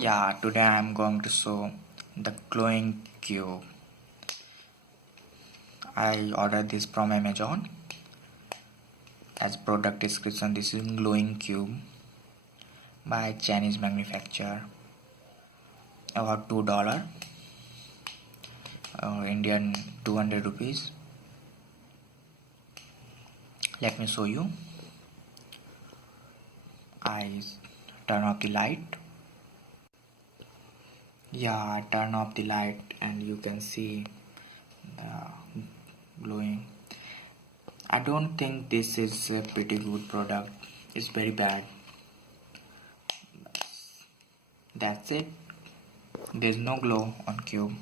Yeah, today I am going to show the glowing cube. I ordered this from Amazon. As product description, this is glowing cube by Chinese manufacturer. About $2, Indian 200 rupees. Let me show you. I turn off the light. Yeah, I turn off the light and you can see the glowing. I don't think this is a pretty good product. It's very bad. That's it. There's no glow on cube.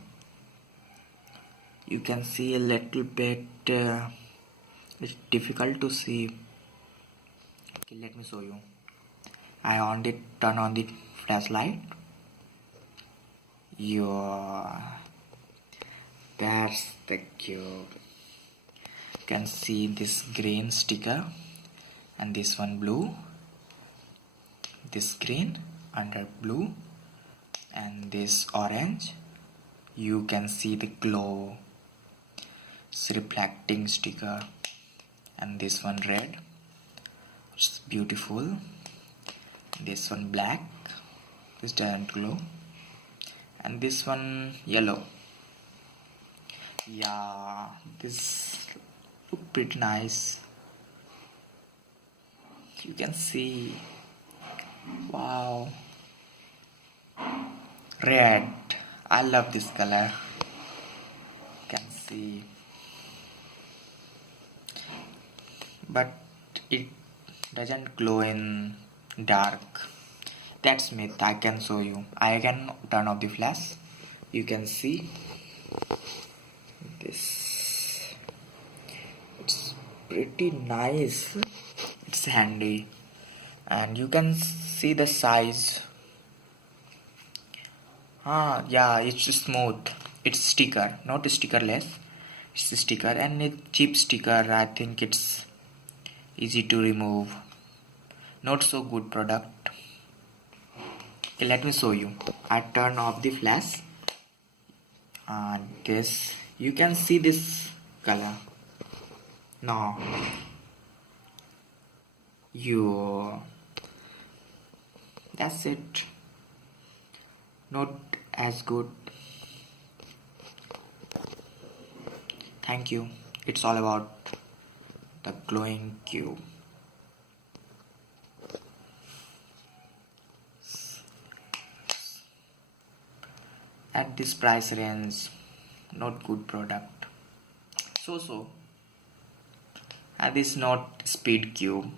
You can see a little bit. It's difficult to see. Okay, let me show you. I turn on the flashlight. That's the cube. You can see this green sticker and this one blue. This green under blue and this orange. You can see the glow. It's reflecting sticker. And this one red. It's beautiful. This one black. This doesn't glow. And this one yellow. Yeah, this look pretty nice. You can see. Wow. Red. I love this color. You can see. But it doesn't glow in dark. That's myth. I can show you. I can turn off the flash. You can see this. It's pretty nice. It's handy. And you can see the size. Yeah, it's smooth. It's sticker, not stickerless. It's a sticker and it's cheap sticker. I think it's easy to remove. Not so good product. Okay, let me show you. I turn off the flash. This you can see this color. No. That's it. Not as good. Thank you. It's all about the glowing cube. At this price range, not good product. So and this not speed cube.